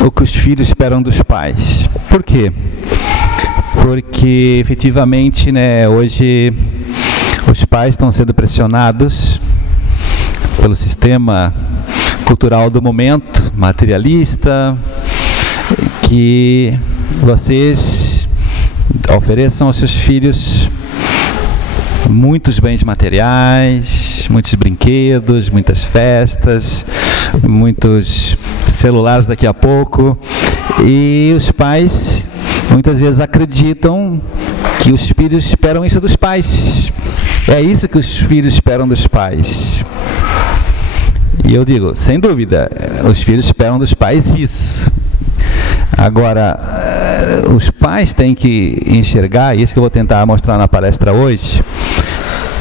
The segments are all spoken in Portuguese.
o que os filhos esperam dos pais. Por quê? Porque efetivamente, né, hoje os pais estão sendo pressionados pelo sistema cultural do momento, materialista, que vocês ofereçam aos seus filhos muitos bens materiais, muitos brinquedos, muitas festas, muitos celulares daqui a pouco, e os pais muitas vezes acreditam que os filhos esperam isso dos pais. É isso que os filhos esperam dos pais. E eu digo, sem dúvida, os filhos esperam dos pais isso. Agora, os pais têm que enxergar, e isso que eu vou tentar mostrar na palestra hoje,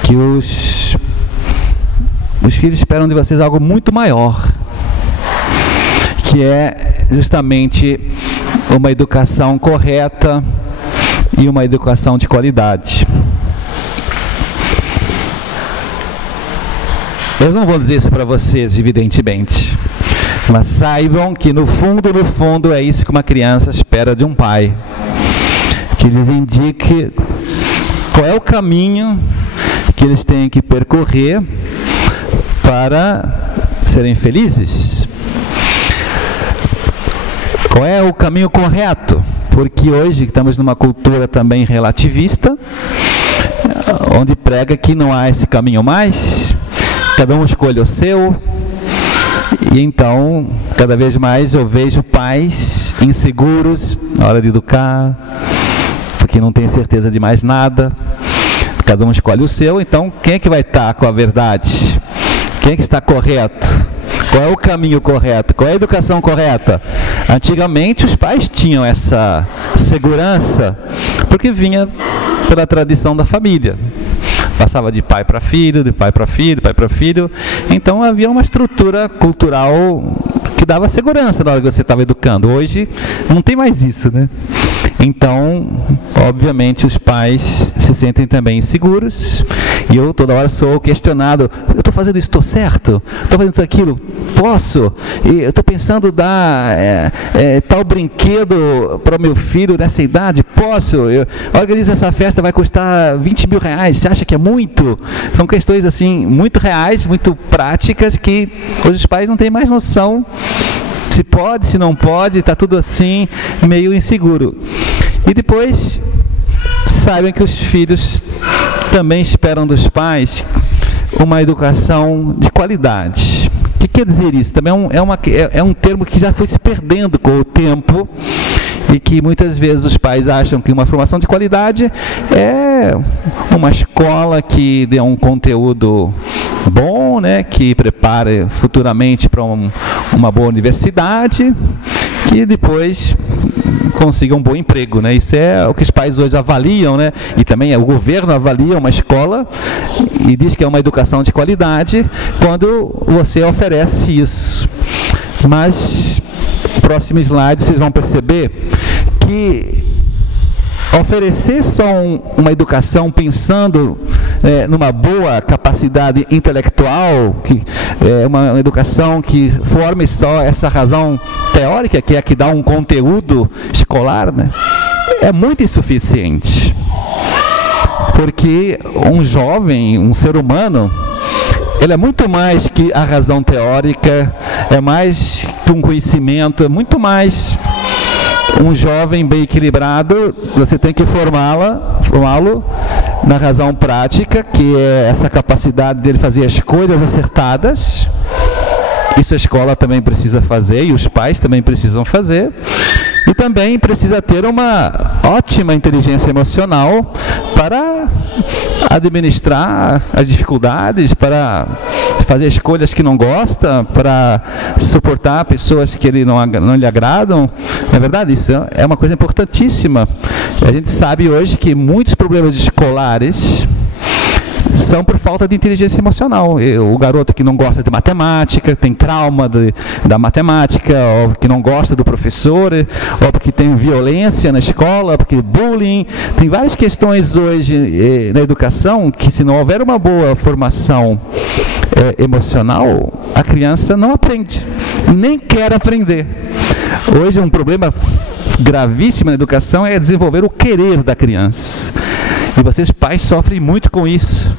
que os filhos esperam de vocês algo muito maior, que é justamente uma educação correta e uma educação de qualidade. Eu não vou dizer isso para vocês, evidentemente, mas saibam que no fundo é isso que uma criança espera de um pai, que lhes indique qual é o caminho que eles têm que percorrer para serem felizes. Qual é o caminho correto? Porque hoje estamos numa cultura também relativista, onde prega que não há esse caminho mais, cada um escolhe o seu, e então, cada vez mais eu vejo pais inseguros na hora de educar, porque não tem certeza de mais nada, cada um escolhe o seu. Então, quem é que vai estar com a verdade? Quem é que está correto? Qual é o caminho correto? Qual é a educação correta? Antigamente os pais tinham essa segurança, porque vinha pela tradição da família. Passava de pai para filho, de pai para filho, de pai para filho. Então havia uma estrutura cultural que dava segurança na hora que você estava educando. Hoje não tem mais isso, né? Então, obviamente, os pais se sentem também inseguros. E eu toda hora sou questionado: eu estou fazendo isso, estou certo? Estou fazendo isso, aquilo? Posso? E eu estou pensando dar tal brinquedo para o meu filho nessa idade? Posso? Eu organizo essa festa, vai custar 20 mil reais. Você acha que é muito? São questões assim, muito reais, muito práticas, que hoje os pais não têm mais noção se pode, se não pode, está tudo assim, meio inseguro. E depois, saibam que os filhos também esperam dos pais uma educação de qualidade. O que quer dizer isso? Também é um termo que já foi se perdendo com o tempo, e que muitas vezes os pais acham que uma formação de qualidade é uma escola que dê um conteúdo bom, né, que prepare futuramente para uma boa universidade, que depois consiga um bom emprego, né? Isso é o que os pais hoje avaliam, né? E também o governo avalia uma escola e diz que é uma educação de qualidade quando você oferece isso. Mas no próximo slide vocês vão perceber que oferecer só uma educação pensando numa boa capacidade intelectual, que é uma educação que forme só essa razão teórica, que é a que dá um conteúdo escolar, né, é muito insuficiente. Porque um jovem, um ser humano, ele é muito mais que a razão teórica, é mais que um conhecimento, é muito mais. Um jovem bem equilibrado, você tem que formá-lo na razão prática, que é essa capacidade dele fazer escolhas acertadas. Isso a escola também precisa fazer, e os pais também precisam fazer. E também precisa ter uma ótima inteligência emocional para administrar as dificuldades, para fazer escolhas que não gosta, para suportar pessoas que não lhe agradam. Na verdade, isso é uma coisa importantíssima. A gente sabe hoje que muitos problemas escolares são por falta de inteligência emocional. O garoto que não gosta de matemática, tem trauma da matemática, ou que não gosta do professor, ou porque tem violência na escola, porque bullying. Tem várias questões hoje na educação que, se não houver uma boa formação emocional, a criança não aprende, nem quer aprender. Hoje um problema gravíssimo na educação é desenvolver o querer da criança. E vocês, pais, sofrem muito com isso.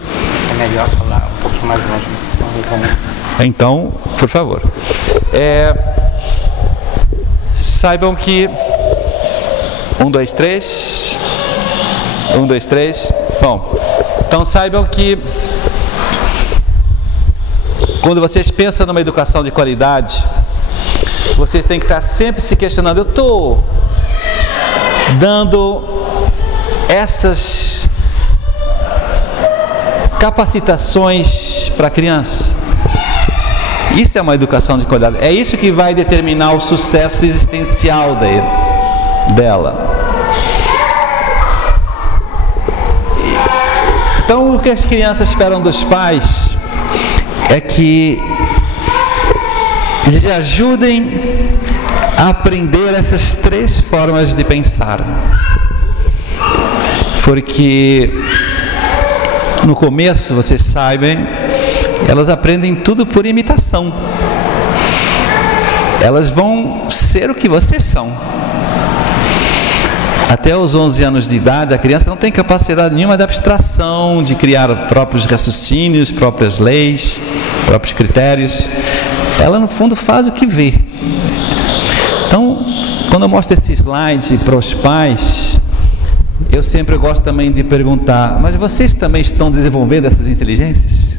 É melhor falar um pouco mais longe. Então, por favor. Saibam que... 1, 2, 3. 1, 2, 3. Bom, então saibam que quando vocês pensam numa educação de qualidade, vocês têm que estar sempre se questionando: eu estou dando essas capacitações para a criança? Isso é uma educação de qualidade. É isso que vai determinar o sucesso existencial dela. Então, o que as crianças esperam dos pais é que eles ajudem a aprender essas 3 formas de pensar. Porque no começo, vocês sabem, elas aprendem tudo por imitação. Elas vão ser o que vocês são. Até os 11 anos de idade, a criança não tem capacidade nenhuma de abstração, de criar próprios raciocínios, próprias leis, próprios critérios. Ela, no fundo, faz o que vê. Então, quando eu mostro esse slide para os pais, eu sempre gosto também de perguntar: mas vocês também estão desenvolvendo essas inteligências?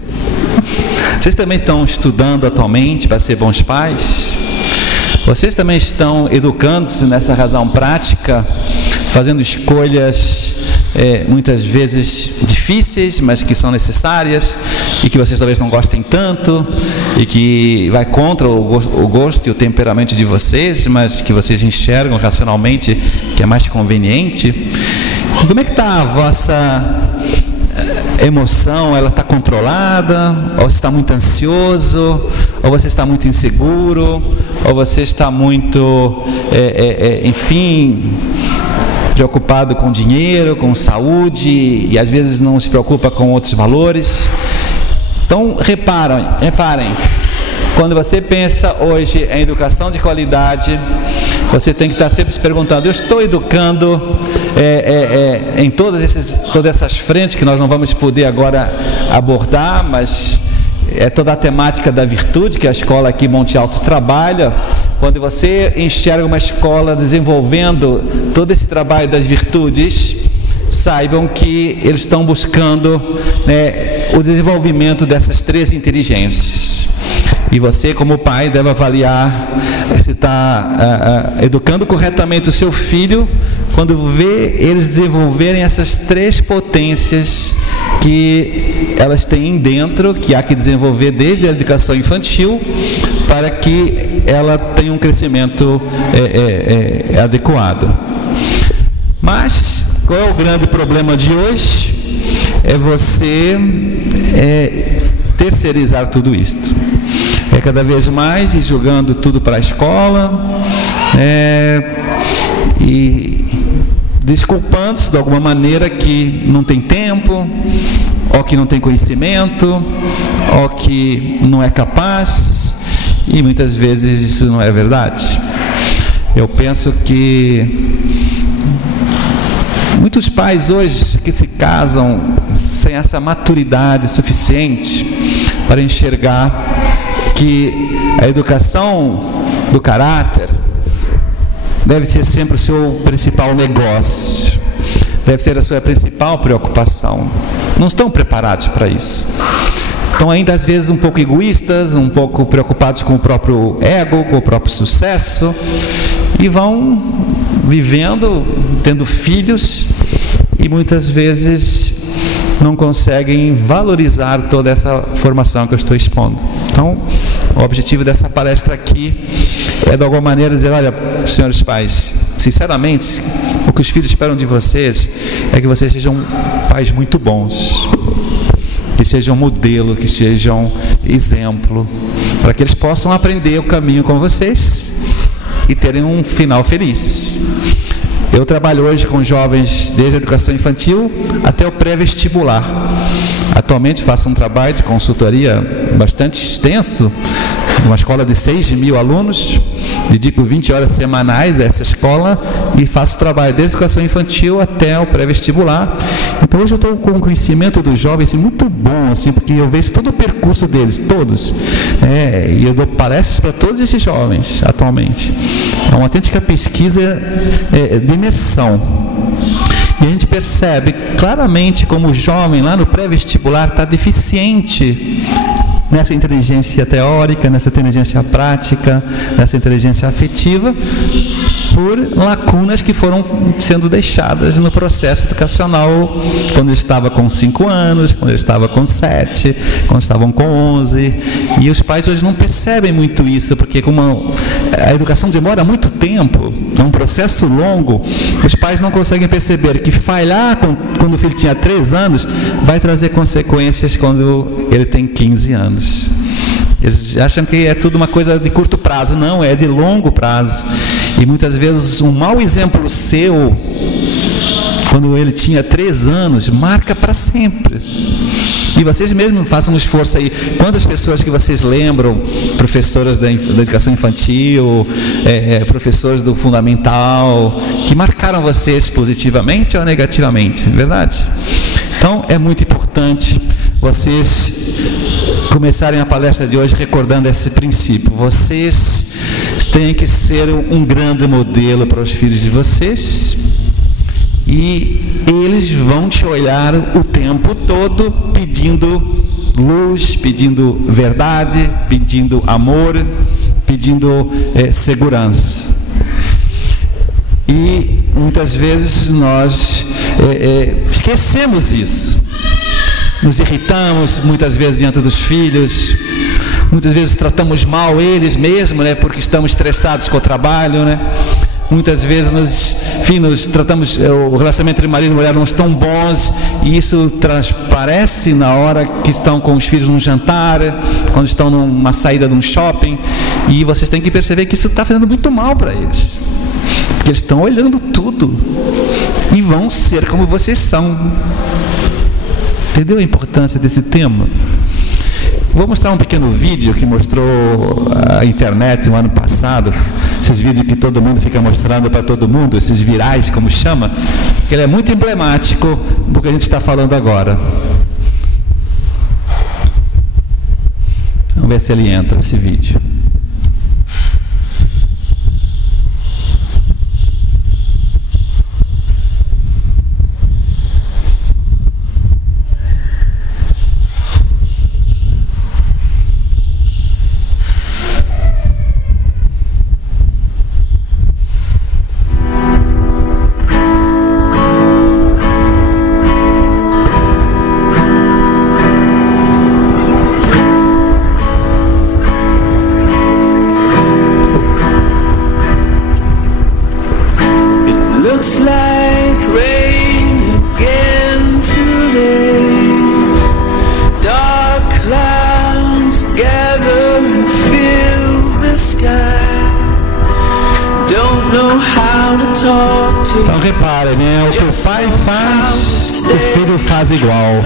Vocês também estão estudando atualmente para ser bons pais? Vocês também estão educando-se nessa razão prática, fazendo escolhas muitas vezes difíceis, mas que são necessárias, e que vocês talvez não gostem tanto, e que vai contra o gosto e o temperamento de vocês, mas que vocês enxergam racionalmente que é mais conveniente? E como é que está a vossa emoção? Ela está controlada? Ou você está muito ansioso? Ou você está muito inseguro? Ou você está muito, enfim, preocupado com dinheiro, com saúde, e às vezes não se preocupa com outros valores? Então, reparem, quando você pensa hoje em educação de qualidade, você tem que estar sempre se perguntando: eu estou educando em todas essas frentes que nós não vamos poder agora abordar, mas é toda a temática da virtude que a escola aqui Monte Alto trabalha. Quando você enxerga uma escola desenvolvendo todo esse trabalho das virtudes, saibam que eles estão buscando o desenvolvimento dessas 3 inteligências. E você, como pai, deve avaliar se está educando corretamente o seu filho quando vê eles desenvolverem essas 3 potências que elas têm dentro, que há que desenvolver desde a educação infantil, para que ela tenha um crescimento adequado. Mas qual é o grande problema de hoje? É você terceirizar tudo isto. Cada vez mais ir jogando tudo para a escola, e desculpando-se de alguma maneira que não tem tempo, ou que não tem conhecimento, ou que não é capaz, e muitas vezes isso não é verdade. Eu penso que muitos pais hoje que se casam sem essa maturidade suficiente para enxergar que a educação do caráter deve ser sempre o seu principal negócio, deve ser a sua principal preocupação. Não estão preparados para isso. Estão ainda às vezes um pouco egoístas, um pouco preocupados com o próprio ego, com o próprio sucesso, e vão vivendo, tendo filhos, e muitas vezes não conseguem valorizar toda essa formação que eu estou expondo. Então, o objetivo dessa palestra aqui é, de alguma maneira, dizer: olha, senhores pais, sinceramente, o que os filhos esperam de vocês é que vocês sejam pais muito bons. que sejam modelo, que sejam exemplo, para que eles possam aprender o caminho com vocês e terem um final feliz. Eu trabalho hoje com jovens desde a educação infantil até o pré-vestibular. Atualmente faço um trabalho de consultoria bastante extenso, uma escola de 6.000 alunos, dedico 20 horas semanais a essa escola e faço trabalho desde a educação infantil até o pré-vestibular. Então hoje eu estou com um conhecimento dos jovens assim, muito bom, assim, porque eu vejo todo o percurso deles, todos, e eu dou palestras para todos esses jovens atualmente. É uma autêntica pesquisa de imersão. E a gente percebe claramente como o jovem lá no pré-vestibular está deficiente nessa inteligência teórica, nessa inteligência prática, nessa inteligência afetiva, por lacunas que foram sendo deixadas no processo educacional quando ele estava com 5 anos, quando ele estava com 7, quando estavam com 11. E os pais hoje não percebem muito isso, porque como a educação demora muito tempo, é um processo longo, os pais não conseguem perceber que falhar quando o filho tinha 3 anos vai trazer consequências quando ele tem 15 anos. Eles acham que é tudo uma coisa de curto prazo. Não, é de longo prazo. E muitas vezes um mau exemplo seu, quando ele tinha 3 anos, marca para sempre. E vocês mesmos façam um esforço aí. Quantas pessoas que vocês lembram, professoras da educação infantil, professores do fundamental, que marcaram vocês positivamente ou negativamente, verdade? Então é muito importante vocês começarem a palestra de hoje recordando esse princípio. Vocês têm que ser um grande modelo para os filhos de vocês, e eles vão te olhar o tempo todo pedindo luz, pedindo verdade, pedindo amor, pedindo segurança. E muitas vezes nós esquecemos isso. Nos irritamos muitas vezes diante dos filhos, muitas vezes tratamos mal eles mesmos, porque estamos estressados com o trabalho, Muitas vezes nos tratamos, o relacionamento entre marido e mulher não estão bons, e isso transparece na hora que estão com os filhos num jantar, quando estão numa saída de um shopping, e vocês têm que perceber que isso está fazendo muito mal para eles, porque eles estão olhando tudo e vão ser como vocês são. Entendeu a importância desse tema? Vou mostrar um pequeno vídeo que mostrou a internet no ano passado, esses vídeos que todo mundo fica mostrando para todo mundo, esses virais, como chama, que ele é muito emblemático do que a gente está falando agora. Vamos ver se ele entra, esse vídeo. Então reparem, o que o pai faz, o filho faz igual.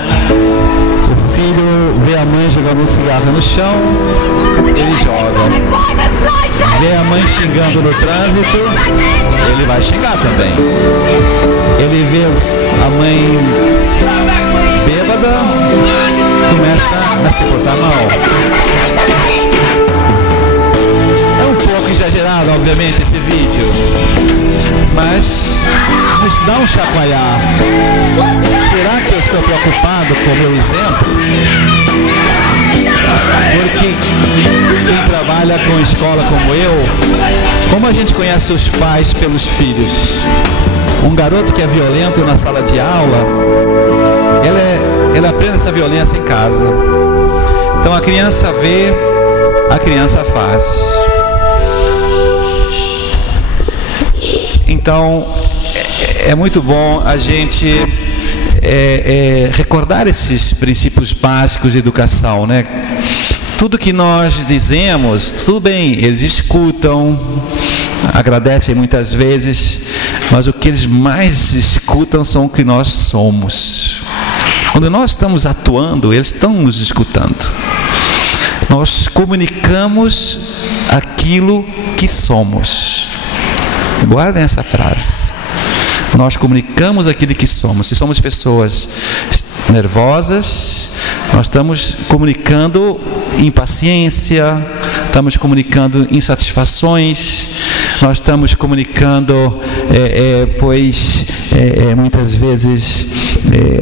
O filho vê a mãe jogando um cigarro no chão, ele joga. Vê a mãe xingando no trânsito, ele vai xingar também. Ele vê a mãe bêbada, começa a se portar mal. É um pouco exagerado, obviamente, esse vídeo, mas nos dá um chacoalhar. Será que eu estou preocupado com o meu exemplo? Porque quem trabalha com escola como eu, como a gente conhece os pais pelos filhos? Um garoto que é violento na sala de aula, ele aprende essa violência em casa. Então a criança vê, a criança faz. Então é muito bom a gente recordar esses princípios básicos de educação, né? Tudo que nós dizemos, tudo bem, eles escutam, agradecem muitas vezes, mas o que eles mais escutam são o que nós somos. Quando nós estamos atuando, eles estão nos escutando. Nós comunicamos aquilo que somos. Guardem essa frase. Nós comunicamos aquilo que somos. Se somos pessoas nervosas, nós estamos comunicando impaciência, estamos comunicando insatisfações, nós estamos comunicando, muitas vezes,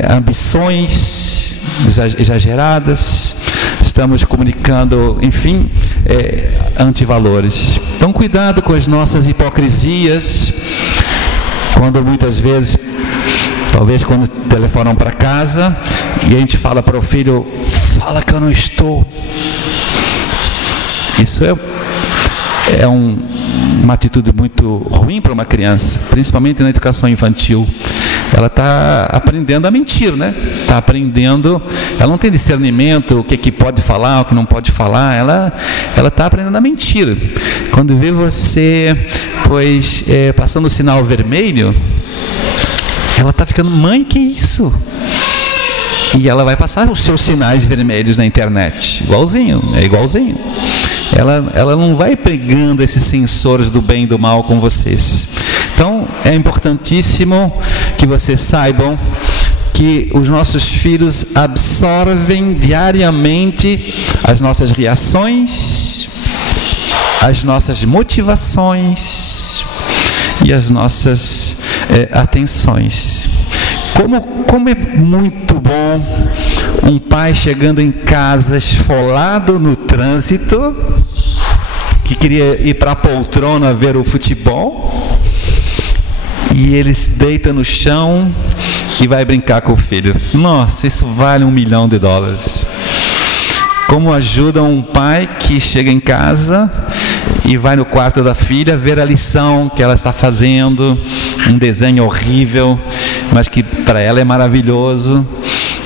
ambições exageradas, estamos comunicando, enfim, antivalores. Então, cuidado com as nossas hipocrisias, quando muitas vezes, talvez quando telefonam para casa e a gente fala para o filho, fala que eu não estou. Isso é uma atitude muito ruim para uma criança, principalmente na educação infantil. Ela está aprendendo a mentir, né? Está aprendendo, ela não tem discernimento, o que pode falar, o que não pode falar, ela está aprendendo a mentir. Quando vê você, passando o sinal vermelho, ela está ficando, mãe, que isso? E ela vai passar os seus sinais vermelhos na internet, igualzinho. Ela não vai pegando esses sensores do bem e do mal com vocês. Então, é importantíssimo que vocês saibam que os nossos filhos absorvem diariamente as nossas reações, as nossas motivações e as nossas atenções. Como é muito bom um pai chegando em casa esfolado no trânsito, que queria ir para a poltrona ver o futebol, e ele se deita no chão e vai brincar com o filho. Nossa, isso vale $1 milhão. Como ajuda um pai que chega em casa e vai no quarto da filha ver a lição que ela está fazendo, um desenho horrível, mas que para ela é maravilhoso,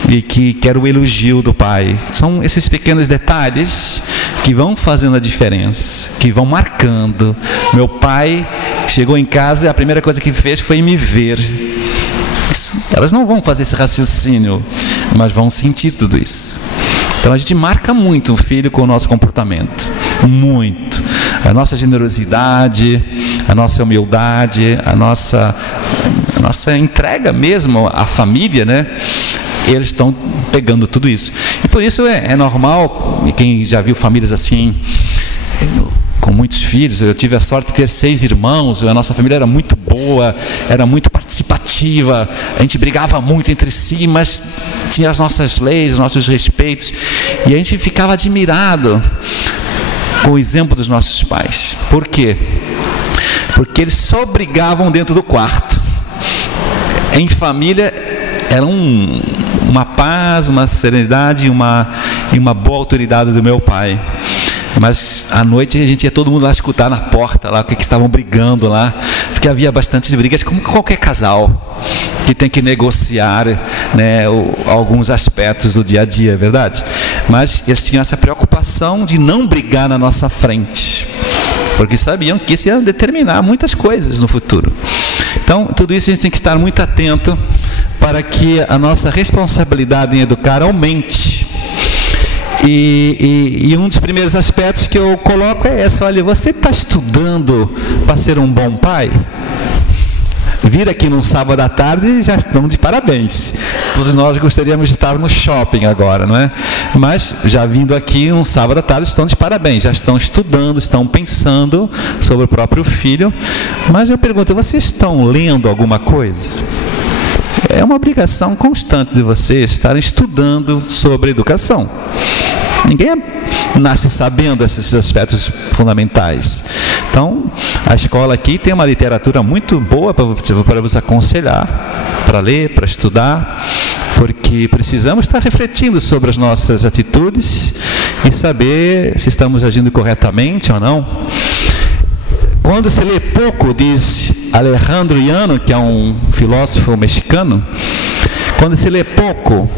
e que quer o elogio do pai. São esses pequenos detalhes que vão fazendo a diferença, que vão marcando. Meu pai chegou em casa e a primeira coisa que fez foi me ver. Elas não vão fazer esse raciocínio, mas vão sentir tudo isso. Então a gente marca muito o filho com o nosso comportamento, muito. A nossa generosidade, a nossa humildade, a nossa entrega mesmo à família, né? Eles estão pegando tudo isso. E por isso é normal, e quem já viu famílias assim, com muitos filhos, eu tive a sorte de ter 6 irmãos, a nossa família era muito boa, era muito participativa, a gente brigava muito entre si, mas tinha as nossas leis, os nossos respeitos, e a gente ficava admirado com o exemplo dos nossos pais. Por quê? Porque eles só brigavam dentro do quarto. Em família era uma paz, uma serenidade e uma boa autoridade do meu pai. Mas à noite a gente ia todo mundo lá escutar na porta lá o que estavam brigando lá, porque havia bastantes brigas, como qualquer casal que tem que negociar, né, alguns aspectos do dia a dia, é verdade? Mas eles tinham essa preocupação de não brigar na nossa frente, porque sabiam que isso ia determinar muitas coisas no futuro. Então, tudo isso a gente tem que estar muito atento para que a nossa responsabilidade em educar aumente. E um dos primeiros aspectos que eu coloco é esse: olha, você está estudando para ser um bom pai? Vir aqui num sábado à tarde já estão de parabéns. Todos nós gostaríamos de estar no shopping agora, não é? Mas já vindo aqui num sábado à tarde estão de parabéns, já estão estudando, estão pensando sobre o próprio filho. Mas eu pergunto, vocês estão lendo alguma coisa? É uma obrigação constante de vocês estarem estudando sobre educação. Ninguém nasce sabendo esses aspectos fundamentais. Então, a escola aqui tem uma literatura muito boa para vos aconselhar, para ler, para estudar, porque precisamos estar refletindo sobre as nossas atitudes e saber se estamos agindo corretamente ou não. Quando se lê pouco, diz Alejandro Llano, que é um filósofo mexicano, Quando se lê pouco,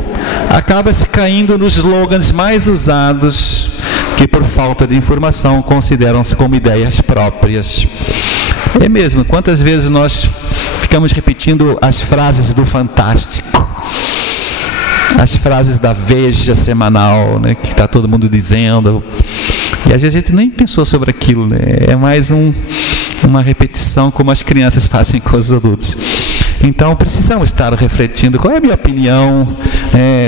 acaba-se caindo nos slogans mais usados, que por falta de informação consideram-se como ideias próprias. É mesmo, quantas vezes nós ficamos repetindo as frases do Fantástico, as frases da Veja semanal, né, que está todo mundo dizendo, e às vezes a gente nem pensou sobre aquilo, né? É mais uma repetição, como as crianças fazem com os adultos. Então precisamos estar refletindo qual é a minha opinião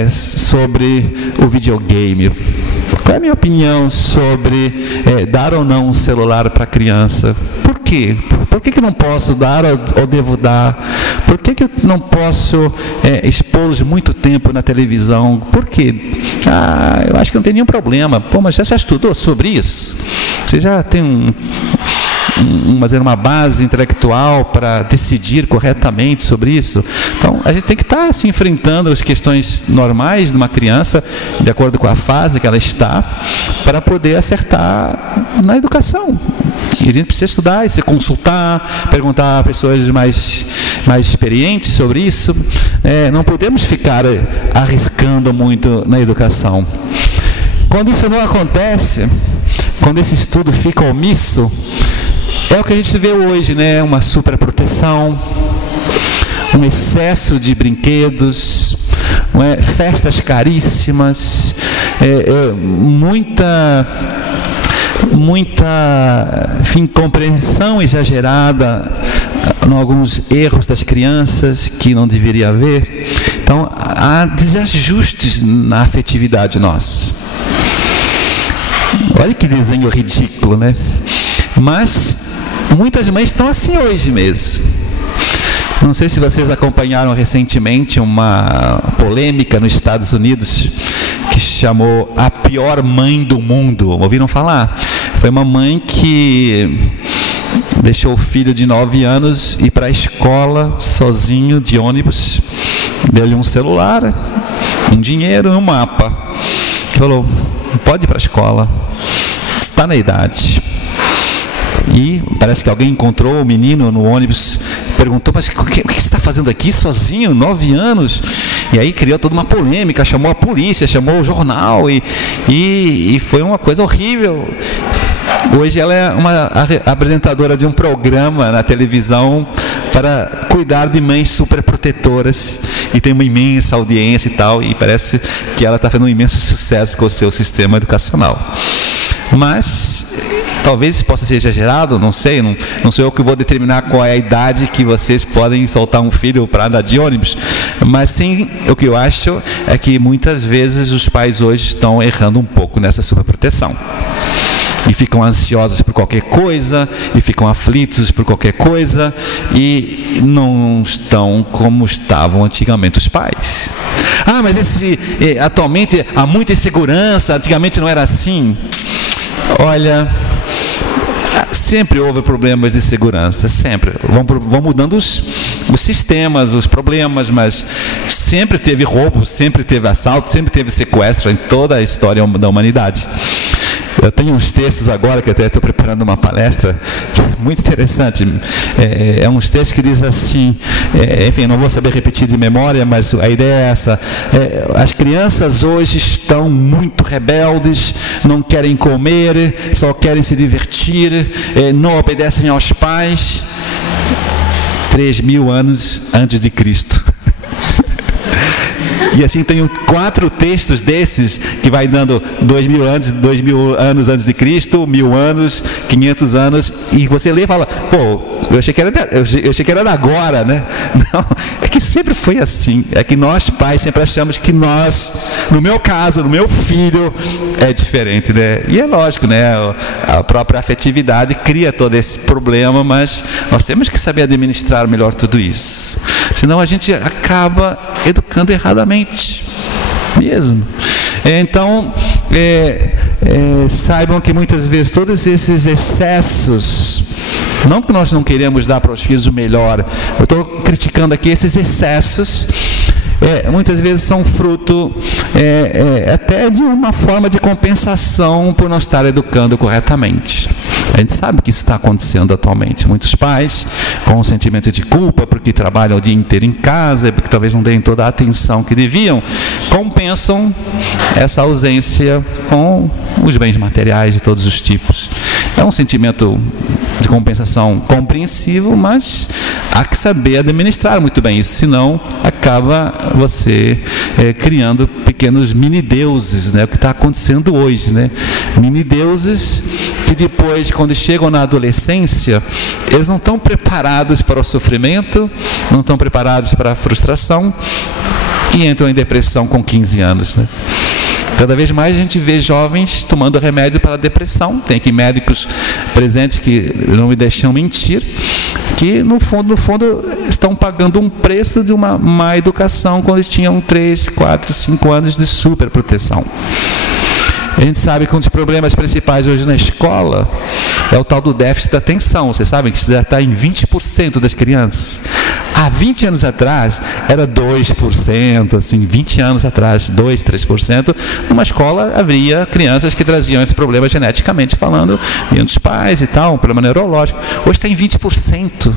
sobre o videogame. Qual é a minha opinião sobre dar ou não um celular para a criança? Por quê? Por que não posso dar ou devo dar? Por que eu não posso expô-los muito tempo na televisão? Por quê? Eu acho que não tem nenhum problema. Pô, mas já estudou sobre isso? Você já tem uma base intelectual para decidir corretamente sobre isso? Então, a gente tem que estar se enfrentando as questões normais de uma criança, de acordo com a fase que ela está, para poder acertar na educação. E a gente precisa estudar e se consultar, perguntar a pessoas mais experientes sobre isso. Não podemos ficar arriscando muito na educação. Quando isso não acontece, quando esse estudo fica omisso, é o que a gente vê hoje, né? Uma superproteção, um excesso de brinquedos, festas caríssimas, muita compreensão exagerada em alguns erros das crianças que não deveria haver. Então, há desajustes na afetividade nossa. Olha que desenho ridículo, né? Mas muitas mães estão assim hoje mesmo. Não sei se vocês acompanharam recentemente uma polêmica nos Estados Unidos que chamou a pior mãe do mundo. Ouviram falar? Foi uma mãe que deixou o filho de 9 anos ir para a escola sozinho de ônibus, deu-lhe um celular, um dinheiro e um mapa. Falou: pode ir para a escola, está na idade. E parece que alguém encontrou o menino no ônibus, perguntou: mas o que você está fazendo aqui sozinho, 9 anos? E aí criou toda uma polêmica, chamou a polícia, chamou o jornal, e foi uma coisa horrível. Hoje ela é uma apresentadora de um programa na televisão para cuidar de mães superprotetoras, e tem uma imensa audiência e tal, e parece que ela está fazendo um imenso sucesso com o seu sistema educacional. Mas talvez isso possa ser exagerado, não sei, não sou eu que vou determinar qual é a idade que vocês podem soltar um filho para andar de ônibus, mas sim, o que eu acho é que muitas vezes os pais hoje estão errando um pouco nessa superproteção. E ficam ansiosos por qualquer coisa, e ficam aflitos por qualquer coisa, e não estão como estavam antigamente os pais. Mas atualmente há muita insegurança, antigamente não era assim. Olha, sempre houve problemas de segurança, sempre. Vão mudando os sistemas, os problemas, mas sempre teve roubo, sempre teve assalto, sempre teve sequestro em toda a história da humanidade. Eu tenho uns textos agora, que até estou preparando uma palestra, muito interessante. Uns textos que diz assim, enfim, não vou saber repetir de memória, mas a ideia é essa. As crianças hoje estão muito rebeldes, não querem comer, só querem se divertir, não obedecem aos pais. 3.000 anos antes de Cristo. E assim tenho 4 textos desses que vai dando 2.000 anos antes de Cristo, 1.000 anos, 500 anos, e você lê e fala: pô, eu achei que era agora, né? Não, é que sempre foi assim. É que nós pais sempre achamos que nós, no meu caso, no meu filho, é diferente, né? E é lógico, né? A própria afetividade cria todo esse problema, mas nós temos que saber administrar melhor tudo isso. Senão a gente acaba educando erradamente. Mesmo. Então, saibam que muitas vezes todos esses excessos, não que nós não queremos dar para os filhos o melhor, eu estou criticando aqui esses excessos, muitas vezes são fruto até de uma forma de compensação por não estar educando corretamente. A gente sabe que isso está acontecendo atualmente. Muitos pais com um sentimento de culpa porque trabalham o dia inteiro em casa, porque talvez não deem toda a atenção que deviam, compensam essa ausência com os bens materiais de todos os tipos. É um sentimento de compensação compreensível, mas há que saber administrar muito bem isso, senão acaba você criando pequenos mini-deuses, né? O que está acontecendo hoje, né? Mini-deuses que depois, quando chegam na adolescência, eles não estão preparados para o sofrimento, não estão preparados para a frustração e entram em depressão com 15 anos, né? Cada vez mais a gente vê jovens tomando remédio para a depressão. Tem aqui médicos presentes que não me deixam mentir, que no fundo estão pagando um preço de uma má educação quando tinham 3, 4, 5 anos de superproteção. A gente sabe que um dos problemas principais hoje na escola é o tal do déficit da atenção. Vocês sabem que isso já está em 20% das crianças. Há 20 anos atrás era 2%, assim, 20 anos atrás, 2, 3%. Numa escola havia crianças que traziam esse problema geneticamente falando, vinham dos pais e tal, um problema neurológico. Hoje está em 20%.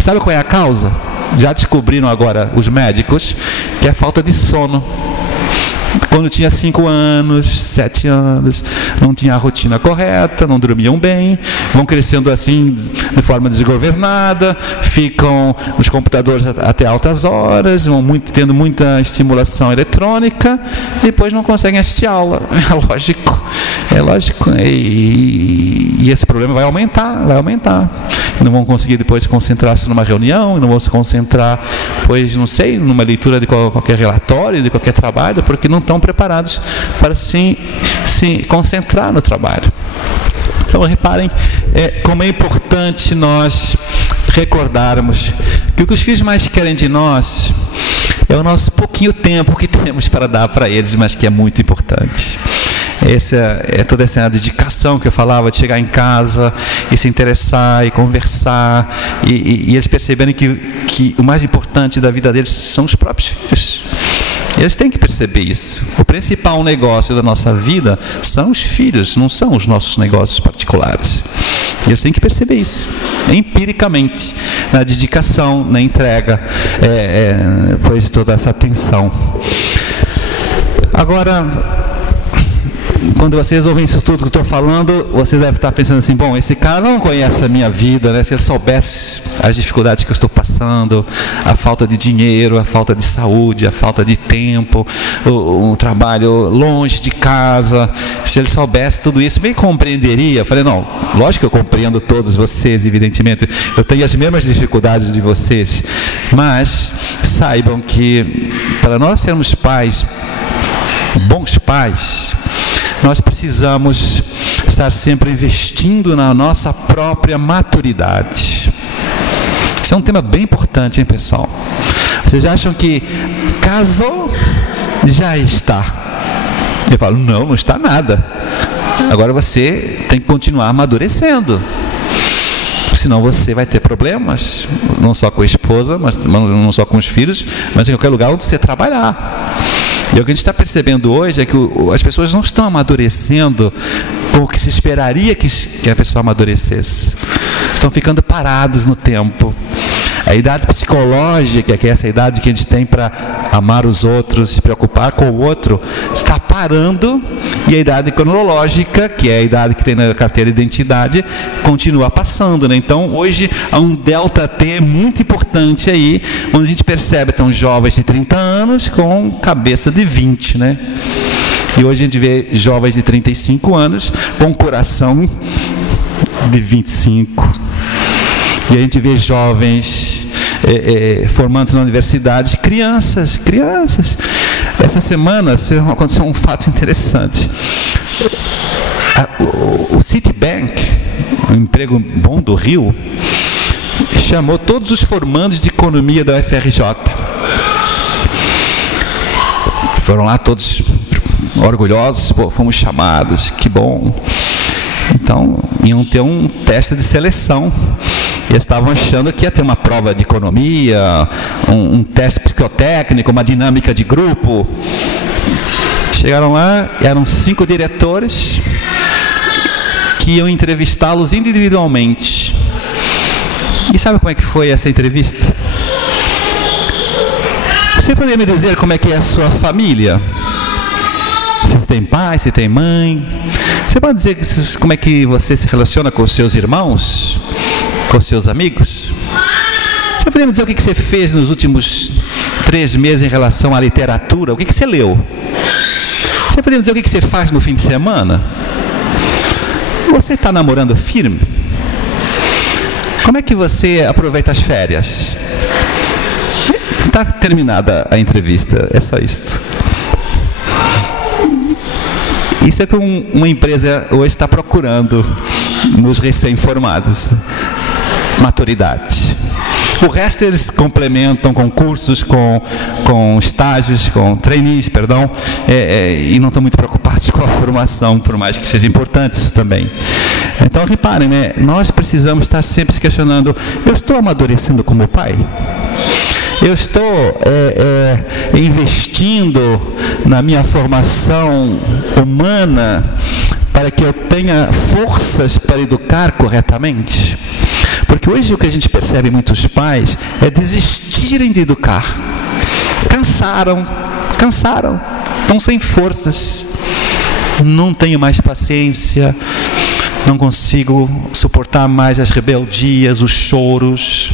Sabe qual é a causa? Já descobriram agora os médicos que é a falta de sono. Quando tinha 5 anos, 7 anos, não tinha a rotina correta, não dormiam bem, vão crescendo assim de forma desgovernada, ficam nos computadores até altas horas, vão tendo muita estimulação eletrônica, e depois não conseguem assistir aula. É lógico. E esse problema vai aumentar. Não vão conseguir depois concentrar-se numa reunião, não vão se concentrar, pois, não sei, numa leitura de qualquer relatório, de qualquer trabalho, porque não estão preparados para se concentrar no trabalho. Então, reparem como é importante nós recordarmos que o que os filhos mais querem de nós é o nosso pouquinho tempo que temos para dar para eles, mas que é muito importante. Essa é toda essa dedicação que eu falava, de chegar em casa e se interessar e conversar, e eles perceberem que o mais importante da vida deles são os próprios filhos. Eles têm que perceber isso. O principal negócio da nossa vida são os filhos, não são os nossos negócios particulares. Eles têm que perceber isso, empiricamente, na dedicação, na entrega, pois toda essa atenção. Agora, quando vocês ouvem isso tudo que eu estou falando, você deve estar pensando assim, bom, esse cara não conhece a minha vida, né? Se ele soubesse as dificuldades que eu estou passando, a falta de dinheiro, a falta de saúde, a falta de tempo, um trabalho longe de casa, se ele soubesse tudo isso, bem compreenderia. Eu falei, não, lógico que eu compreendo todos vocês, evidentemente, eu tenho as mesmas dificuldades de vocês, mas saibam que para nós sermos pais, bons pais, nós precisamos estar sempre investindo na nossa própria maturidade. Isso é um tema bem importante, hein, pessoal? Vocês acham que casou, já está? Eu falo, não está nada. Agora você tem que continuar amadurecendo. Senão você vai ter problemas, não só com a esposa, mas não só com os filhos, mas em qualquer lugar onde você trabalhar. E o que a gente está percebendo hoje é que as pessoas não estão amadurecendo com o que se esperaria que a pessoa amadurecesse. Estão ficando parados no tempo. A idade psicológica, que é essa idade que a gente tem para amar os outros, se preocupar com o outro, está parando, e a idade cronológica, que é a idade que tem na carteira de identidade, continua passando, né? Então, hoje há um delta T muito importante aí, onde a gente percebe tão jovens de 30 anos com cabeça de 20, né? E hoje a gente vê jovens de 35 anos com coração de 25. E a gente vê jovens formandos na universidade, crianças. Essa semana aconteceu um fato interessante. O Citibank, um emprego bom do Rio, chamou todos os formandos de economia da UFRJ. Foram lá todos orgulhosos, pô, fomos chamados, que bom. Então, iam ter um teste de seleção. E estavam achando que ia ter uma prova de economia, um teste psicotécnico, uma dinâmica de grupo. Chegaram lá, eram 5 diretores que iam entrevistá-los individualmente. E sabe como é que foi essa entrevista? Você poderia me dizer como é que é a sua família? Se tem pai, se tem mãe? Você pode dizer como é que você se relaciona com os seus irmãos? Com os seus amigos? Você poderia me dizer o que você fez nos últimos 3 meses em relação à literatura? O que você leu? Você poderia me dizer o que você faz no fim de semana? Você está namorando firme? Como é que você aproveita as férias? Está terminada a entrevista, é só isto. Isso é que uma empresa hoje está procurando nos recém-formados. Maturidade. O resto eles complementam com cursos, com estágios, com trainees, e não estão muito preocupados com a formação, por mais que seja importante isso também. Então reparem, né? Nós precisamos estar sempre se questionando: eu estou amadurecendo como pai? Eu estou investindo na minha formação humana para que eu tenha forças para educar corretamente? Porque hoje o que a gente percebe em muitos pais é desistirem de educar. Cansaram, estão sem forças. Não tenho mais paciência, não consigo suportar mais as rebeldias, os choros.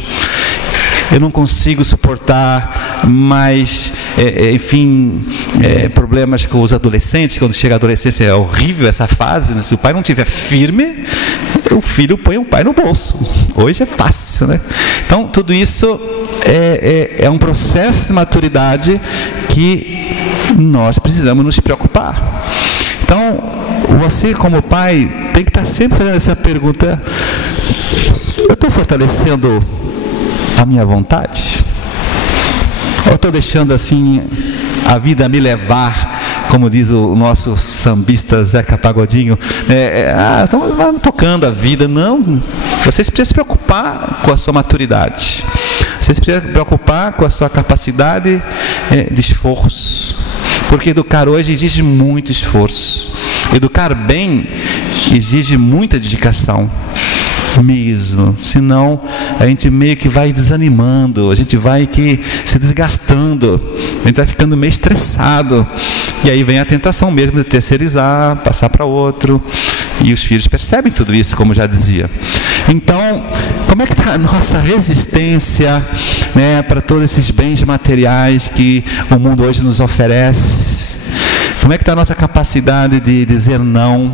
Eu não consigo suportar mais, problemas com os adolescentes. Quando chega a adolescência é horrível essa fase, né? Se o pai não estiver firme, o filho põe o pai no bolso. Hoje é fácil, né? Então, tudo isso é um processo de maturidade que nós precisamos nos preocupar. Então, você como pai tem que estar sempre fazendo essa pergunta: eu estou fortalecendo a minha vontade? Ou estou deixando assim a vida me levar, como diz o nosso sambista Zeca Pagodinho, estão tocando a vida? Não, você precisa se preocupar com a sua maturidade, você precisa se preocupar com a sua capacidade de esforço, porque educar hoje exige muito esforço. Educar bem exige muita dedicação mesmo, senão a gente meio que vai desanimando, a gente vai se desgastando, a gente vai ficando meio estressado, e aí vem a tentação mesmo de terceirizar, passar para outro, e os filhos percebem tudo isso, como já dizia. Então, como é que está a nossa resistência, né, para todos esses bens materiais que o mundo hoje nos oferece? Como é que está a nossa capacidade de dizer não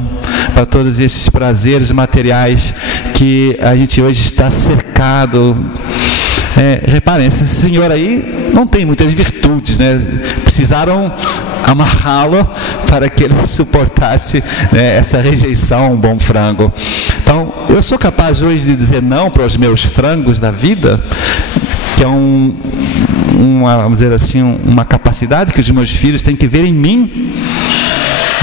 para todos esses prazeres materiais que a gente hoje está cercado? Reparem, esse senhor aí não tem muitas virtudes, né? Precisaram amarrá-lo para que ele suportasse, né, essa rejeição, um bom frango. Então, eu sou capaz hoje de dizer não para os meus frangos da vida, que é vamos dizer assim, uma capacidade que os meus filhos têm que ver em mim,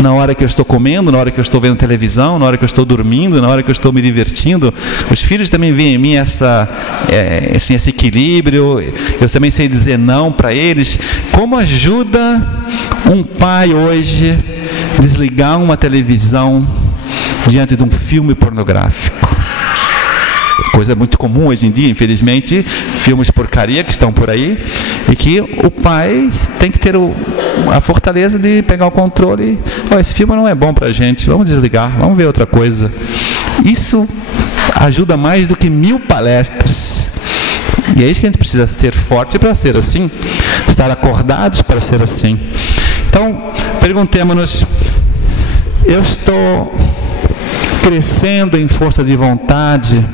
na hora que eu estou comendo, na hora que eu estou vendo televisão, na hora que eu estou dormindo, na hora que eu estou me divertindo. Os filhos também veem em mim esse equilíbrio. Eu também sei dizer não para eles. Como ajuda um pai hoje desligar uma televisão diante de um filme pornográfico? Coisa muito comum hoje em dia, infelizmente, filmes porcaria que estão por aí, e que o pai tem que ter a fortaleza de pegar o controle. Esse filme não é bom para a gente, vamos desligar, vamos ver outra coisa. Isso ajuda mais do que 1000 palestras. E é isso que a gente precisa, ser forte para ser assim, estar acordados para ser assim. Então, perguntemos-nos: eu estou crescendo em força de vontade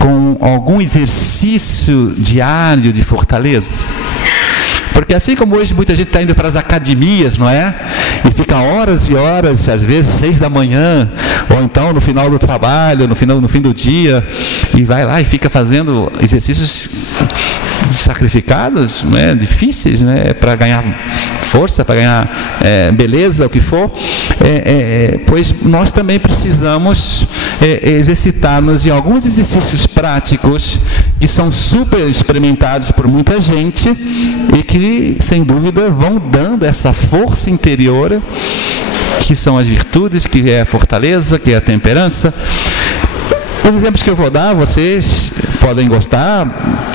com algum exercício diário de fortaleza? Porque assim como hoje muita gente está indo para as academias, não é? E fica horas e horas, às vezes 6 da manhã, ou então no final do trabalho, no fim do dia, e vai lá e fica fazendo exercícios sacrificados, né, difíceis, né, para ganhar força, para ganhar beleza, o que for, pois nós também precisamos exercitar-nos em alguns exercícios práticos que são super experimentados por muita gente e que, sem dúvida, vão dando essa força interior, que são as virtudes, que é a fortaleza, que é a temperança. Os exemplos que eu vou dar, vocês podem gostar,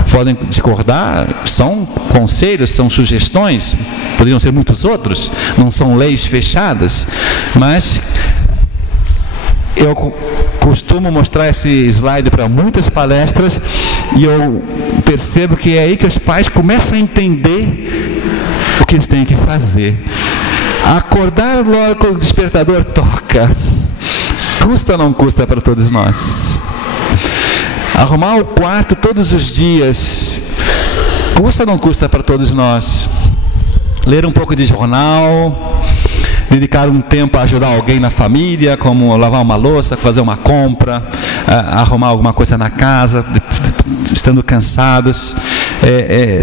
podem discordar, são conselhos, são sugestões, poderiam ser muitos outros, não são leis fechadas, mas eu costumo mostrar esse slide para muitas palestras e eu percebo que é aí que os pais começam a entender o que eles têm que fazer. Acordar logo quando o despertador toca, custa ou não custa para todos nós? Arrumar o quarto todos os dias, custa ou não custa para todos nós? Ler um pouco de jornal, dedicar um tempo a ajudar alguém na família, como lavar uma louça, fazer uma compra, arrumar alguma coisa na casa, estando cansados,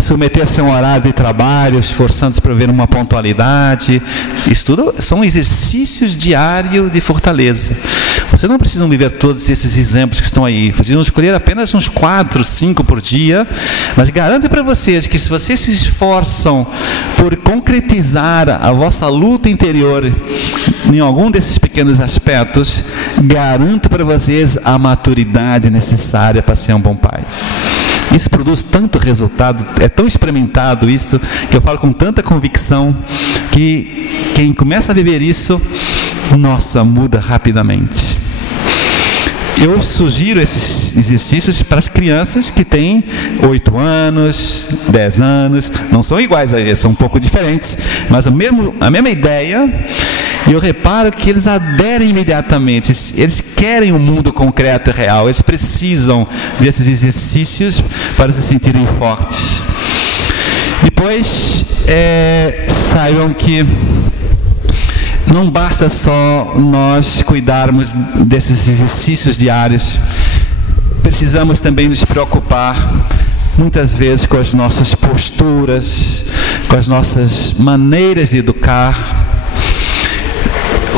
submeter-se a um horário de trabalho, esforçando-se para ver uma pontualidade. Isso tudo são exercícios diários de fortaleza. Vocês não precisam viver todos esses exemplos que estão aí. Vocês vão escolher apenas uns 4, 5 por dia, mas garanto para vocês que se vocês se esforçam por concretizar a vossa luta interior em algum desses pequenos aspectos, garanto para vocês a maturidade necessária para ser um bom pai. Isso produz tanto resultado, é tão experimentado isso, que eu falo com tanta convicção, que quem começa a viver isso, nossa, muda rapidamente. Eu sugiro esses exercícios para as crianças que têm 8 anos, 10 anos, não são iguais a eles, são um pouco diferentes, mas a mesma ideia, e eu reparo que eles aderem imediatamente, eles querem um mundo concreto e real, eles precisam desses exercícios para se sentirem fortes. Depois, saibam que não basta só nós cuidarmos desses exercícios diários, precisamos também nos preocupar muitas vezes com as nossas posturas, com as nossas maneiras de educar.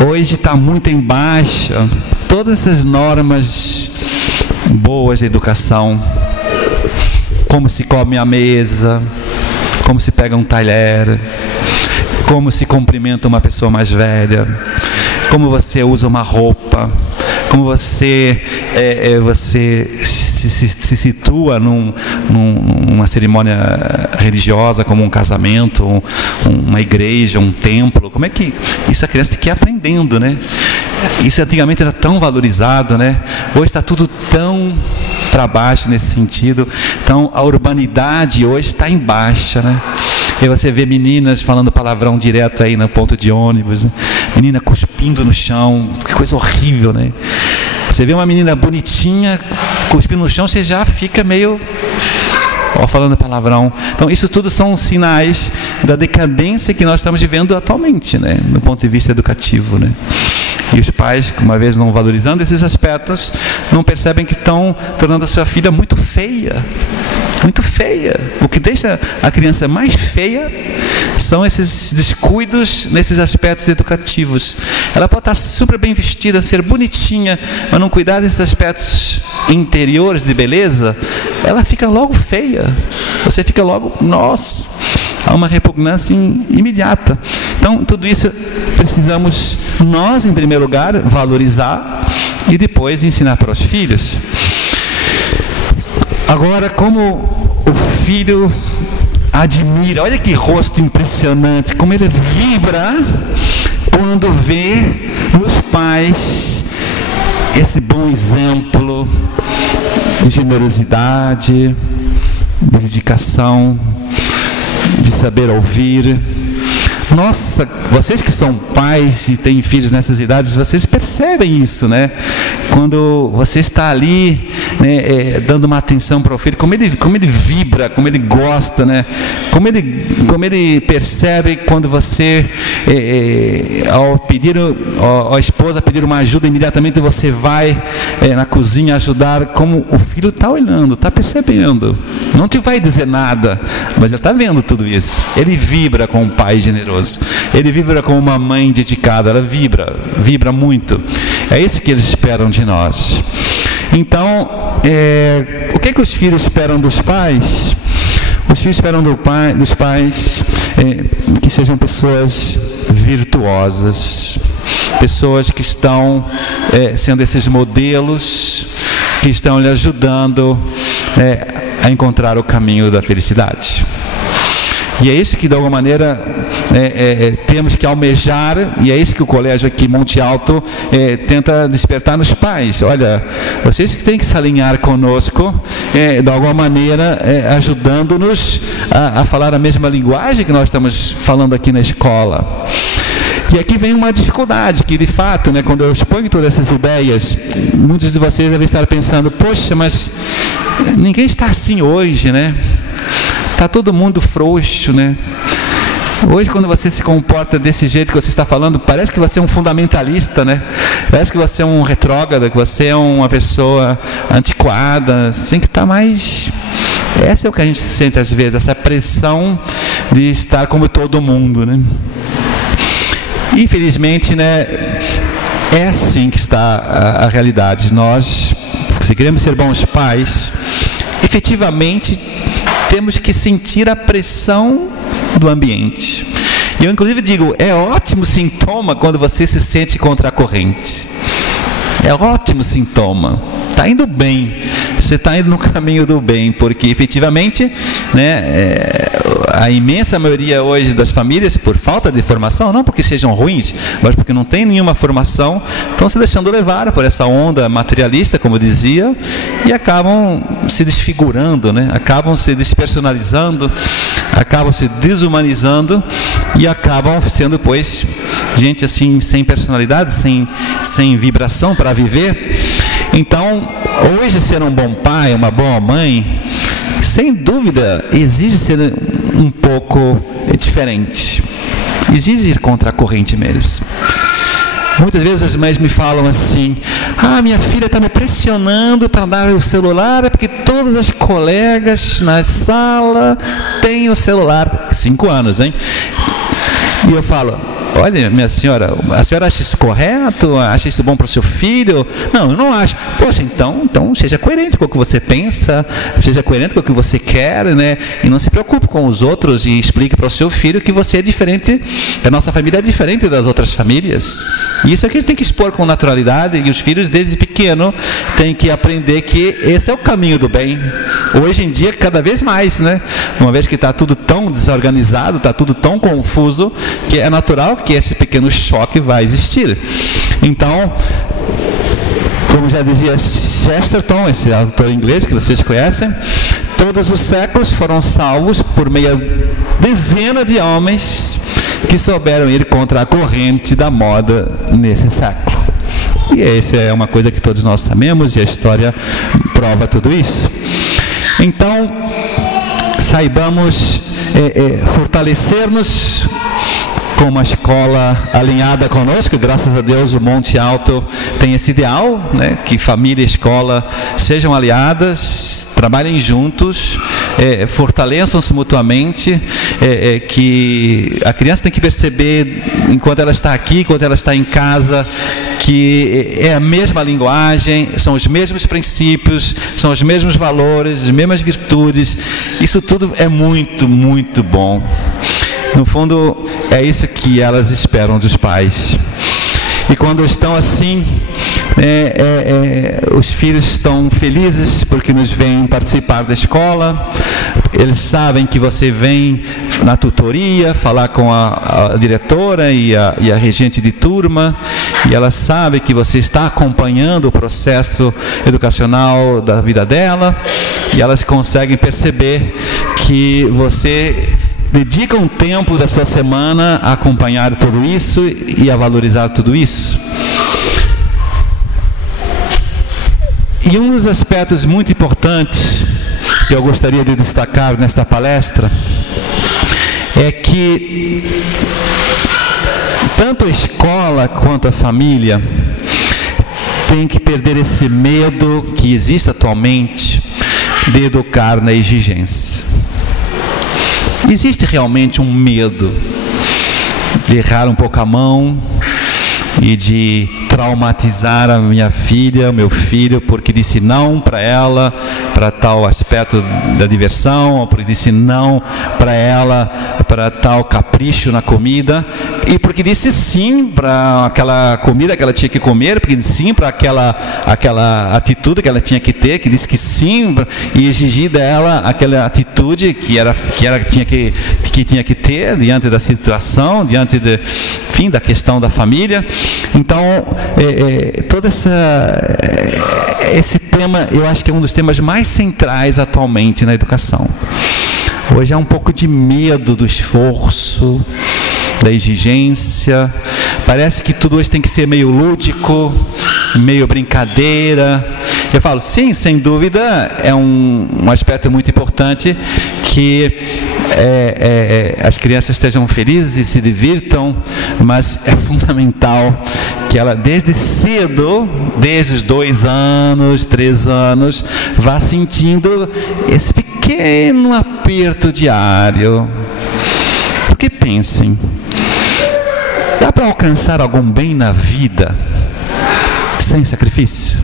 Hoje está muito em baixa todas essas normas boas de educação, como se come à mesa, como se pega um talher, como se cumprimenta uma pessoa mais velha, como você usa uma roupa, como você se situa numa cerimônia religiosa, como um casamento, uma igreja, um templo. Como é que isso a criança tem que ir aprendendo, né? Isso antigamente era tão valorizado, né? Hoje está tudo tão para baixo nesse sentido. Então a urbanidade hoje está em baixa, né? E você vê meninas falando palavrão direto aí no ponto de ônibus, né? Menina cuspindo no chão, que coisa horrível, né? Você vê uma menina bonitinha cuspindo no chão, você já fica meio falando palavrão. Então isso tudo são sinais da decadência que nós estamos vivendo atualmente, né? Do ponto de vista educativo, né? E os pais, uma vez não valorizando esses aspectos, não percebem que estão tornando a sua filha muito feia. Muito feia. O que deixa a criança mais feia são esses descuidos nesses aspectos educativos. Ela pode estar super bem vestida, ser bonitinha, mas não cuidar desses aspectos interiores de beleza, ela fica logo feia. Você fica logo, nossa, há uma repugnância imediata. Então, tudo isso precisamos nós, em primeiro lugar, valorizar e depois ensinar para os filhos. Agora, como o filho admira, olha que rosto impressionante, como ele vibra quando vê nos pais esse bom exemplo de generosidade, de dedicação, de saber ouvir. Nossa, vocês que são pais e têm filhos nessas idades, vocês percebem isso, né? Quando você está ali, né, dando uma atenção para o filho, como ele vibra, como ele gosta, né? Como ele percebe quando você, ao pedir, a esposa pedir uma ajuda, imediatamente você vai na cozinha ajudar, como o filho está olhando, está percebendo, Não te vai dizer nada, mas ele está vendo tudo isso. Ele vibra com um pai generoso. Ele vibra com uma mãe dedicada. Ela vibra muito. É isso que eles esperam de nós. Então, o que os filhos esperam dos pais? Os filhos esperam dos pais que sejam pessoas virtuosas, pessoas que estão sendo esses modelos, que estão lhe ajudando a encontrar o caminho da felicidade. E é isso que, de alguma maneira, temos que almejar, e é isso que o colégio aqui, Monte Alto, tenta despertar nos pais. Olha, vocês que têm que se alinhar conosco, de alguma maneira, ajudando-nos a falar a mesma linguagem que nós estamos falando aqui na escola. E aqui vem uma dificuldade, que de fato, quando eu exponho todas essas ideias, muitos de vocês devem estar pensando, poxa, mas ninguém está assim hoje, Está todo mundo frouxo, Hoje, quando você se comporta desse jeito que você está falando, parece que você é um fundamentalista, Parece que você é um retrógrado, que você é uma pessoa antiquada. Você tem que estar mais... Essa é o que a gente sente às vezes, essa pressão de estar como todo mundo, Infelizmente, é assim que está a realidade. Nós, se queremos ser bons pais, efetivamente temos que sentir a pressão do ambiente. E eu inclusive digo, é ótimo sintoma quando você se sente contra a corrente. É ótimo sintoma. Está indo bem. Você está indo no caminho do bem, porque efetivamente, a imensa maioria hoje das famílias, por falta de formação, não porque sejam ruins, mas porque não tem nenhuma formação, estão se deixando levar por essa onda materialista, como eu dizia, e acabam se desfigurando, acabam se despersonalizando, acabam se desumanizando e acabam sendo, pois, gente assim, sem personalidade, sem vibração para viver. Então, hoje ser um bom pai, uma boa mãe, sem dúvida, exige ser um pouco diferente. Exige ir contra a corrente mesmo. Muitas vezes as mães me falam assim, minha filha está me pressionando para dar o celular, porque todas as colegas na sala têm o celular. 5 anos, hein? E eu falo, olha, minha senhora, a senhora acha isso correto? Acha isso bom para o seu filho? Não, eu não acho. Poxa, então seja coerente com o que você pensa, seja coerente com o que você quer, E não se preocupe com os outros e explique para o seu filho que você é diferente, que a nossa família é diferente das outras famílias. E isso aqui a gente tem que expor com naturalidade, e os filhos desde pequeno têm que aprender que esse é o caminho do bem. Hoje em dia, cada vez mais, Uma vez que está tudo tão desorganizado, está tudo tão confuso, que é natural que esse pequeno choque vai existir. Então, como já dizia Chesterton, esse autor inglês que vocês conhecem, todos os séculos foram salvos por meia dezena de homens que souberam ir contra a corrente da moda nesse século. E essa é uma coisa que todos nós sabemos, e a história prova tudo isso. Então, saibamos fortalecer-nos com uma escola alinhada conosco. Graças a Deus o Monte Alto tem esse ideal, que família e escola sejam aliadas, trabalhem juntos, fortaleçam-se mutuamente, que a criança tem que perceber, enquanto ela está aqui, enquanto ela está em casa, que é a mesma linguagem, são os mesmos princípios, são os mesmos valores, as mesmas virtudes. Isso tudo é muito, muito bom. No fundo, é isso que elas esperam dos pais. E quando estão assim, os filhos estão felizes porque nos vêm participar da escola. Eles sabem que você vem na tutoria falar com a diretora e a regente de turma, e ela sabe que você está acompanhando o processo educacional da vida dela, e elas conseguem perceber que você dedica um tempo da sua semana a acompanhar tudo isso e a valorizar tudo isso. E um dos aspectos muito importantes que eu gostaria de destacar nesta palestra é que tanto a escola quanto a família tem que perder esse medo que existe atualmente de educar na exigência. Existe realmente um medo de errar um pouco a mão e de traumatizar a minha filha, meu filho, porque disse não para ela, para tal aspecto da diversão, ou porque disse não para ela, para tal capricho na comida, e porque disse sim para aquela comida que ela tinha que comer, porque disse sim para aquela atitude que ela tinha que ter, que disse que sim, e exigir dela aquela atitude que tinha que ter diante da situação, diante da questão da família. Então, todo esse tema, eu acho que é um dos temas mais centrais atualmente na educação. Hoje há um pouco de medo do esforço, da exigência. Parece que tudo hoje tem que ser meio lúdico, meio brincadeira. Eu falo, sim, sem dúvida, é um aspecto muito importante que as crianças estejam felizes e se divirtam, mas é fundamental que ela desde cedo, desde os 2 anos, 3 anos, vá sentindo esse pequeno aperto diário. Porque pensem, dá para alcançar algum bem na vida sem sacrifício?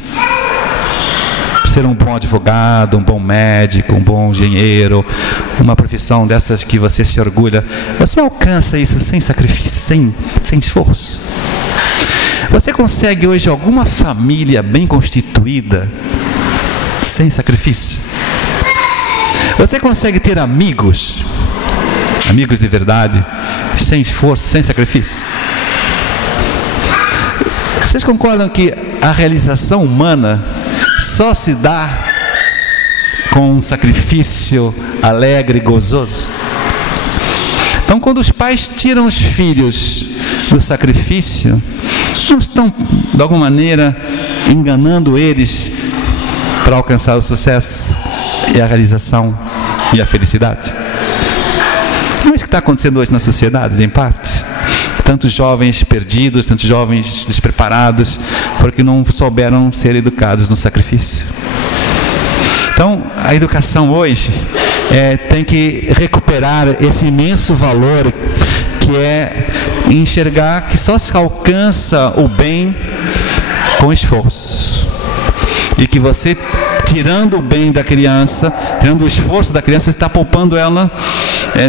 Ser um bom advogado, um bom médico, um bom engenheiro, uma profissão dessas que você se orgulha, você alcança isso sem sacrifício, sem esforço? Você consegue hoje alguma família bem constituída sem sacrifício? Você consegue ter amigos de verdade, sem esforço, sem sacrifício? Vocês concordam que a realização humana só se dá com um sacrifício alegre e gozoso? Então, quando os pais tiram os filhos do sacrifício, não estão, de alguma maneira, enganando eles para alcançar o sucesso e a realização e a felicidade? Não é isso que está acontecendo hoje na sociedade, em parte. Tantos jovens perdidos, tantos jovens despreparados, porque não souberam ser educados no sacrifício. Então, a educação hoje tem que recuperar esse imenso valor que é enxergar que só se alcança o bem com esforço. E que você, tirando o bem da criança, tirando o esforço da criança, está poupando ela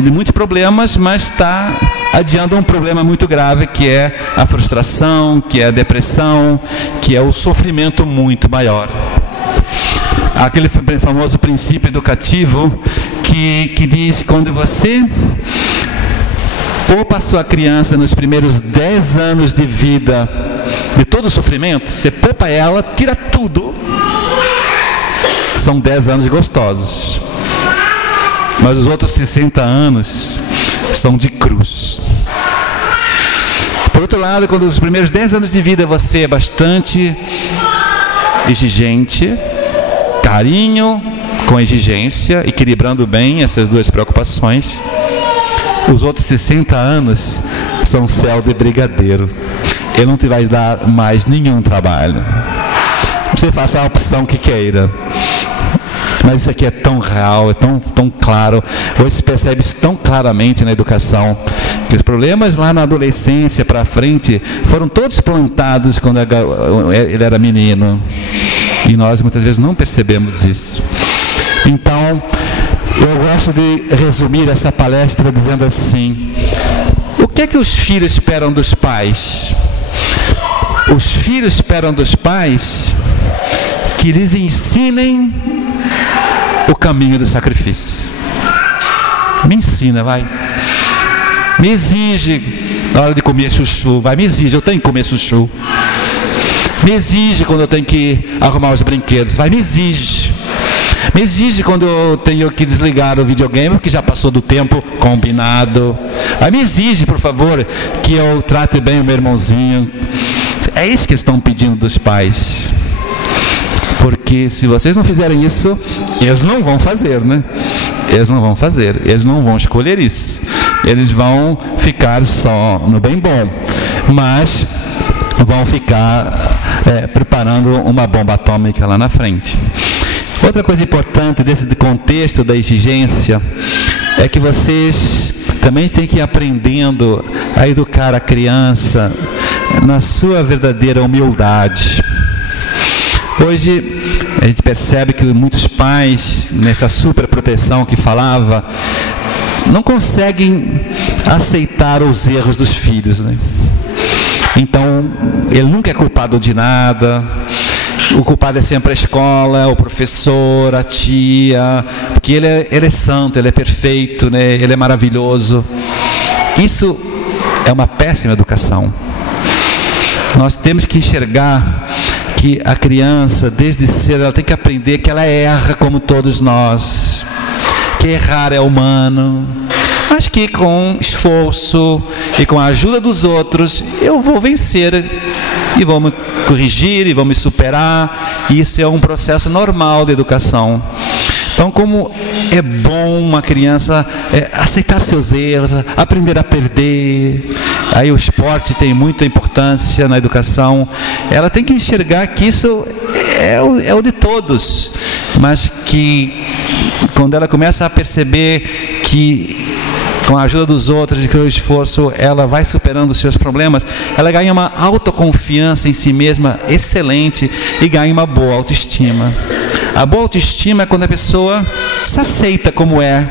de muitos problemas, mas está adiando um problema muito grave, que é a frustração, que é a depressão, que é o sofrimento muito maior. Aquele famoso princípio educativo que diz que quando você poupa a sua criança nos primeiros 10 anos de vida, de todo o sofrimento, você poupa ela, tira tudo, são 10 anos gostosos. Mas os outros 60 anos são de cruz. Por outro lado, quando os primeiros 10 anos de vida você é bastante exigente, carinho com exigência, equilibrando bem essas duas preocupações, os outros 60 anos são céu de brigadeiro. Ele não te vai dar mais nenhum trabalho. Você faça a opção que queira. Mas isso aqui é tão real, é tão claro. Hoje se percebe isso tão claramente na educação, que os problemas lá na adolescência para frente foram todos plantados quando ele era menino. E nós muitas vezes não percebemos isso. Então, eu gosto de resumir essa palestra dizendo assim: o que é que os filhos esperam dos pais? Os filhos esperam dos pais que lhes ensinem o caminho do sacrifício. Me ensina, vai. Me exige na hora de comer chuchu, vai, me exige, eu tenho que comer chuchu. Me exige quando eu tenho que arrumar os brinquedos, vai, me exige. Me exige quando eu tenho que desligar o videogame, porque já passou do tempo combinado. Vai, me exige, por favor, que eu trate bem o meu irmãozinho. É isso que eles estão pedindo dos pais. Porque se vocês não fizerem isso, eles não vão fazer, né? Eles não vão fazer, eles não vão escolher isso. Eles vão ficar só no bem bom, mas vão ficar preparando uma bomba atômica lá na frente. Outra coisa importante desse contexto da exigência é que vocês também têm que ir aprendendo a educar a criança na sua verdadeira humildade. Hoje a gente percebe que muitos pais, nessa superproteção que falava, não conseguem aceitar os erros dos filhos, né? Então, ele nunca é culpado de nada. O culpado é sempre a escola, o professor, a tia, porque ele é santo, ele é perfeito, né? Ele é maravilhoso. Isso é uma péssima educação. Nós temos que enxergar que a criança, desde cedo, ela tem que aprender que ela erra como todos nós, que errar é humano, mas que com esforço e com a ajuda dos outros eu vou vencer e vou me corrigir e vou me superar. Isso é um processo normal de educação. Então, como é bom uma criança aceitar seus erros, aprender a perder. Aí o esporte tem muita importância na educação. Ela tem que enxergar que isso é o de todos, mas que quando ela começa a perceber que com a ajuda dos outros e com o esforço ela vai superando os seus problemas, ela ganha uma autoconfiança em si mesma excelente e ganha uma boa autoestima. A boa autoestima é quando a pessoa se aceita como é,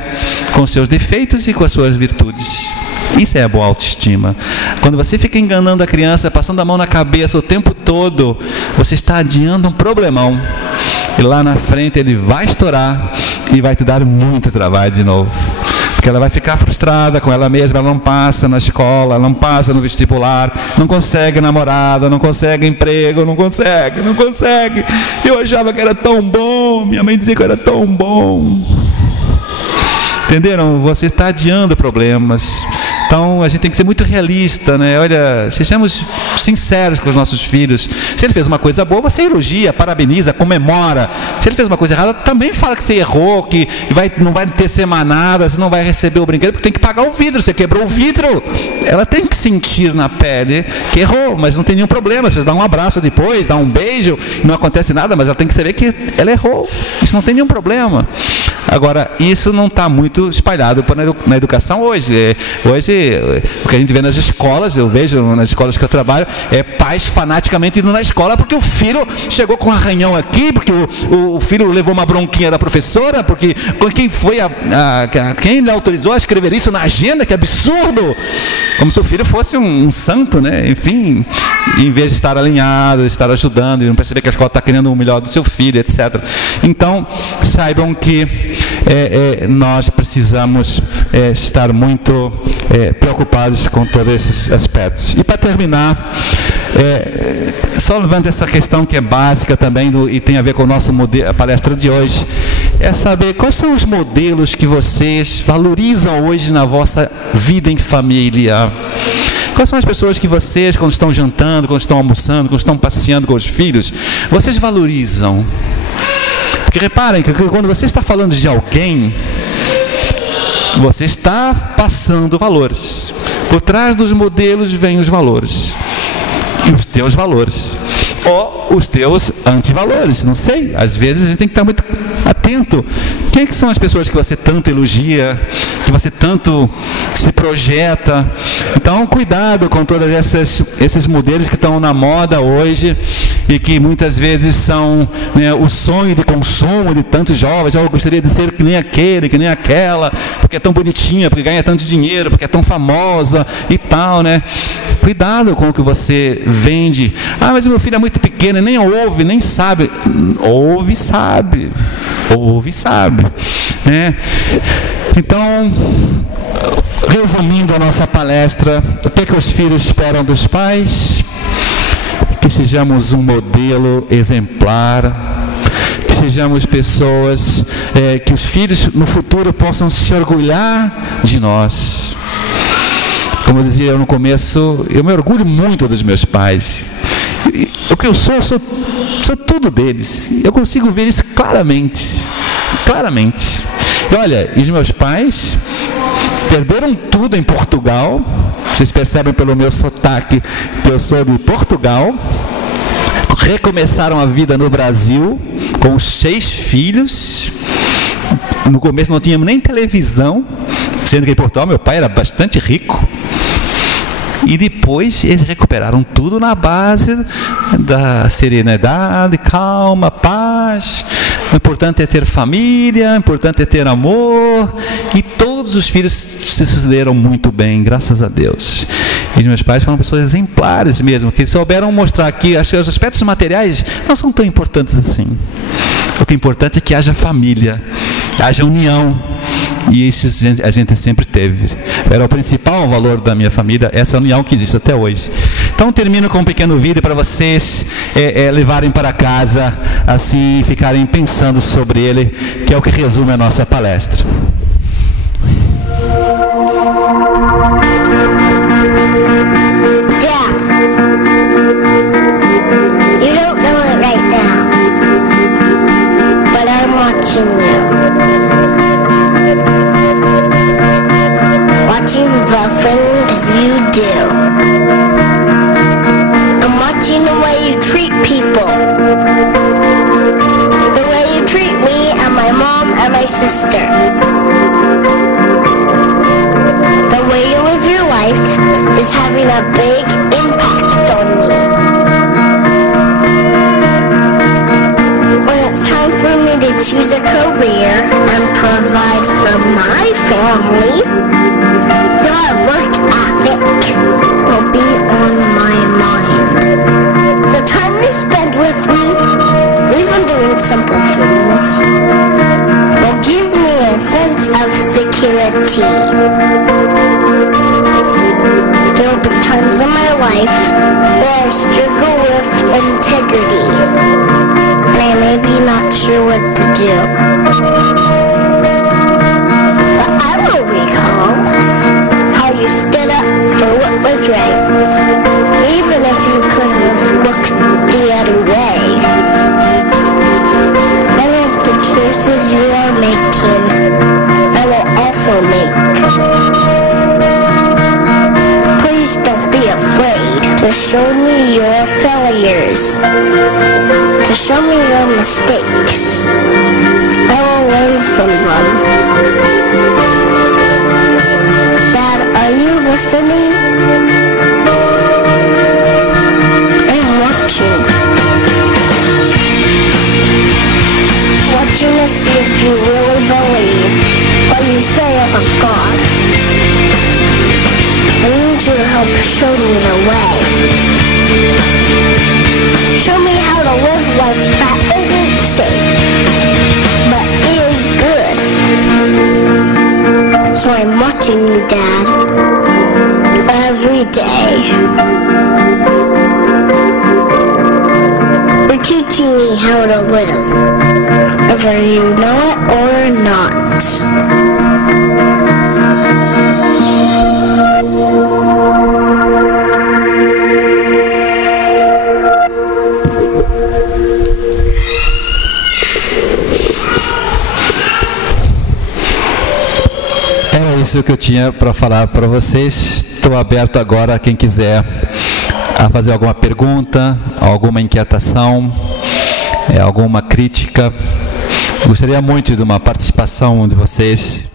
com seus defeitos e com as suas virtudes. Isso é a boa autoestima. Quando você fica enganando a criança, passando a mão na cabeça o tempo todo, você está adiando um problemão. E lá na frente ele vai estourar e vai te dar muito trabalho de novo. Porque ela vai ficar frustrada com ela mesma, ela não passa na escola, não passa no vestibular, não consegue namorada, não consegue emprego, não consegue. Eu achava que era tão bom, minha mãe dizia que eu era tão bom. Entenderam? Você está adiando problemas. Então a gente tem que ser muito realista, né? Olha, sejamos sinceros com os nossos filhos. Se ele fez uma coisa boa, você elogia, parabeniza, comemora. Se ele fez uma coisa errada, também fala que você errou, que não vai ter semanada, você não vai receber o brinquedo, porque tem que pagar o vidro. Você quebrou o vidro. Ela tem que sentir na pele que errou, mas não tem nenhum problema. Você dá um abraço depois, dá um beijo, não acontece nada, mas ela tem que saber que ela errou. Isso não tem nenhum problema. Agora, isso não está muito espalhado na educação hoje. Hoje, o que a gente vê nas escolas, eu vejo nas escolas que eu trabalho, é pais fanaticamente indo na escola porque o filho chegou com um arranhão aqui, porque o filho levou uma bronquinha da professora, porque quem foi quem lhe autorizou a escrever isso na agenda, que absurdo! Como se o filho fosse um santo, né? Enfim, em vez de estar alinhado, estar ajudando, e não perceber que a escola está querendo o melhor do seu filho, etc. Então, saibam que nós precisamos estar muito preocupados com todos esses aspectos. E para terminar, só levanta essa questão que é básica também e tem a ver com a palestra de hoje, é saber quais são os modelos que vocês valorizam hoje na vossa vida em família. Quais são as pessoas que vocês, quando estão jantando, quando estão almoçando, quando estão passeando com os filhos, vocês valorizam? Porque reparem que quando você está falando de alguém, você está passando valores. Por trás dos modelos vêm os valores. E os teus valores. Ou os teus antivalores. Não sei. Às vezes a gente tem que estar muito atento. Quem é que são as pessoas que você tanto elogia, que você tanto se projeta? Então, cuidado com todos esses modelos que estão na moda hoje e que muitas vezes são, né, o sonho de consumo de tantos jovens. Eu gostaria de ser que nem aquele, que nem aquela, porque é tão bonitinha, porque ganha tanto dinheiro, porque é tão famosa e tal, né? Cuidado com o que você vende. Ah, mas o meu filho é muito pequeno, nem ouve, nem sabe. Ouve e sabe. Ouve e sabe, né? Então, resumindo a nossa palestra, o que é que os filhos esperam dos pais? Que sejamos um modelo exemplar, que sejamos pessoas que os filhos no futuro possam se orgulhar de nós. Como eu dizia no começo, eu me orgulho muito dos meus pais. O que eu sou tudo deles. Eu consigo ver isso claramente. E olha, os meus pais perderam tudo em Portugal. Vocês percebem pelo meu sotaque que eu sou de Portugal. recomeçaram a vida no Brasil com 6 filhos. No começo não tínhamos nem televisão, sendo que em Portugal meu pai era bastante rico. E depois eles recuperaram tudo na base da serenidade, calma, paz. O importante é ter família, o importante é ter amor. E todos os filhos se sucederam muito bem, graças a Deus. E meus pais foram pessoas exemplares mesmo, que souberam mostrar que os aspectos materiais não são tão importantes assim. O que é importante é que haja família, haja união. E isso a gente sempre teve. Era o principal valor da minha família, essa união que existe até hoje. Então termino com um pequeno vídeo para vocês levarem para casa, assim, ficarem pensando sobre ele, que é o que resume a nossa palestra. Dad, you don't know it right now, but I'm watching you. Watching the things you do. I'm watching the way you treat people. The way you treat me and my mom and my sister. The way you live your life is having a big impact on me. When it's time for me to choose a career and provide for my family, your work ethic will be on my mind. The time you spend with me, even doing simple things, will give me a sense of security. There will be times in my life where I struggle with integrity, and I may be not sure what to do. But I will recall how you stood up for what was right, even if you could have looked the other way. Many of the choices you are making, I will also make. Please don't be afraid to show me your failures, to show me your mistakes. I will learn from them. Dad, are you listening? I'm watching. Watching to see if you really believe what you say about God. I need you to help show me the way. Show me how to live life that isn't safe, but is good. So I'm watching you, Dad, every day. You're teaching me how to live, whether you know it or not. Isso que eu tinha para falar para vocês. Estou aberto agora a quem quiser a fazer alguma pergunta, alguma inquietação, alguma crítica. Gostaria muito de uma participação de vocês.